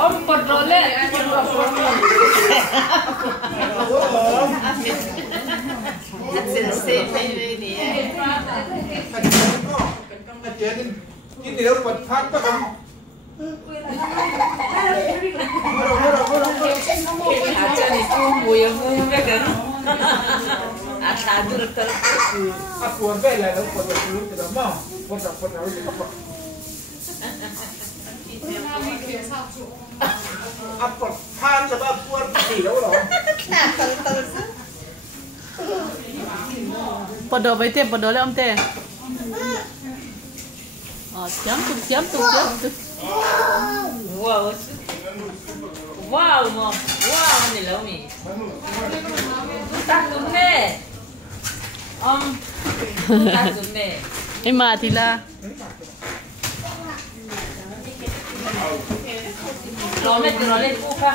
Om pedole. Ini dia dapat hak kan? Aja nih muyung kan. Atadur terus. Aku ambil lah, aku potong dulu tidak mau. Potong dulu apa? Apa? Han sebab puan tidak loh. Podo vậy thì podo lên ông tê. Chấm tục. Wow. Wow mo. Wow ni lo mi. Tak dumne. Tak dumne. Em mà thì là Lo metti le cuca.